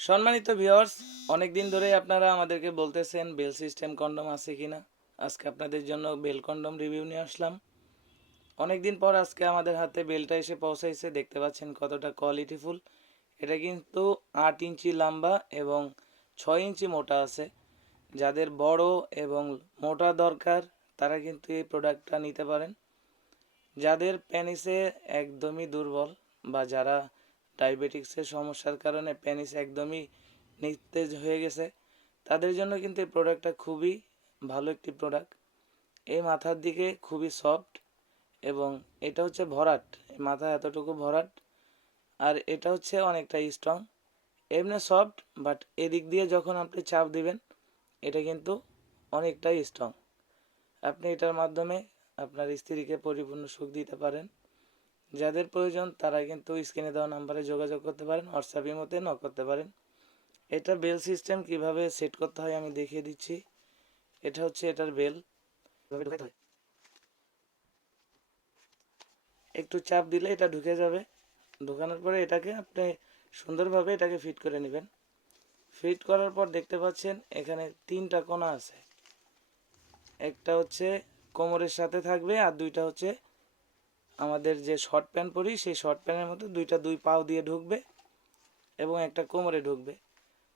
সম্মানিত ভিউয়ার্স, অনেক দিন ধরেই আপনারা আমাদেরকে বলতেছেন বেল সিস্টেম কন্ডম আছে কিনা। আজকে আপনাদের জন্য বেল কন্ডম রিভিউ নিয়ে আসলাম। অনেক দিন পর আজকে আমাদের হাতে বেলটা এসে পৌঁছাইছে। দেখতে পাচ্ছেন কতটা কোয়ালিটিফুল। এটা কিন্তু 8 ইঞ্চি লম্বা এবং 6 ইঞ্চি মোটা আছে। যাদের বড় এবং মোটা দরকার তারা কিন্তু এই প্রোডাক্টটা নিতে পারেন। যাদের পেনিসে একদমই দুর্বল বা যারা ডায়াবেটিক্সের সমস্যার কারণে পেনিস একদমই নিস্তেজ হয়ে গেছে, তাদের জন্য কিন্তু এই প্রোডাক্টটা খুবই ভালো একটি প্রোডাক্ট। এই মাথার দিকে খুবই সফট এবং এটা হচ্ছে ভরাট, মাথা এতটুকু ভরাট। আর এটা হচ্ছে অনেকটা স্ট্রং, এমনি সফট বাট এদিক দিয়ে যখন আপনি চাপ দিবেন এটা কিন্তু অনেকটাই স্ট্রং। আপনি এটার মাধ্যমে আপনার স্ত্রীকে পরিপূর্ণ সুখ দিতে পারেন। যাদের প্রয়োজন তারা কিন্তু স্ক্রিনে দেওয়া নাম্বারে যোগাযোগ করতে পারেন, হোয়াটসঅ্যাপের মধ্যে নক করতে পারেন। এটা বেল সিস্টেম কিভাবে সেট করতে হয় আমি দেখিয়ে দিচ্ছি। এটা হচ্ছে এটার বেল। একটু চাপ দিলে এটা ঢুকে যাবে। ঢুকানোর পরে এটাকে আপনি সুন্দরভাবে এটাকে ফিট করে নেবেন। ফিট করার পর দেখতে পাচ্ছেন এখানে 3টা কোণা আছে। একটা হচ্ছে কোমরের সাথে থাকবে আর দুইটা হচ্ছে আমাদের যে শর্ট প্যান্ট পরি সেই শর্ট প্যান্টের মতো দুই পাও দিয়ে ঢুকবে এবং একটা কোমরে ঢুকবে।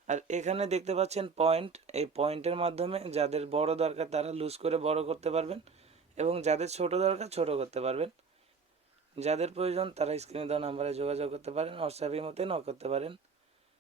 আর এখানে দেখতে পাচ্ছেন পয়েন্ট, এই পয়েন্টের মাধ্যমে যাদের বড় দরকার তারা লুজ করে বড় করতে পারবেন এবং যাদের ছোট দরকার ছোট করতে পারবেন। যাদের প্রয়োজন তারা স্ক্রিনে দেওয়া নাম্বারে যোগাযোগ করতে পারেন, হোয়াটসঅ্যাপের মধ্যে নক করতে পারেন।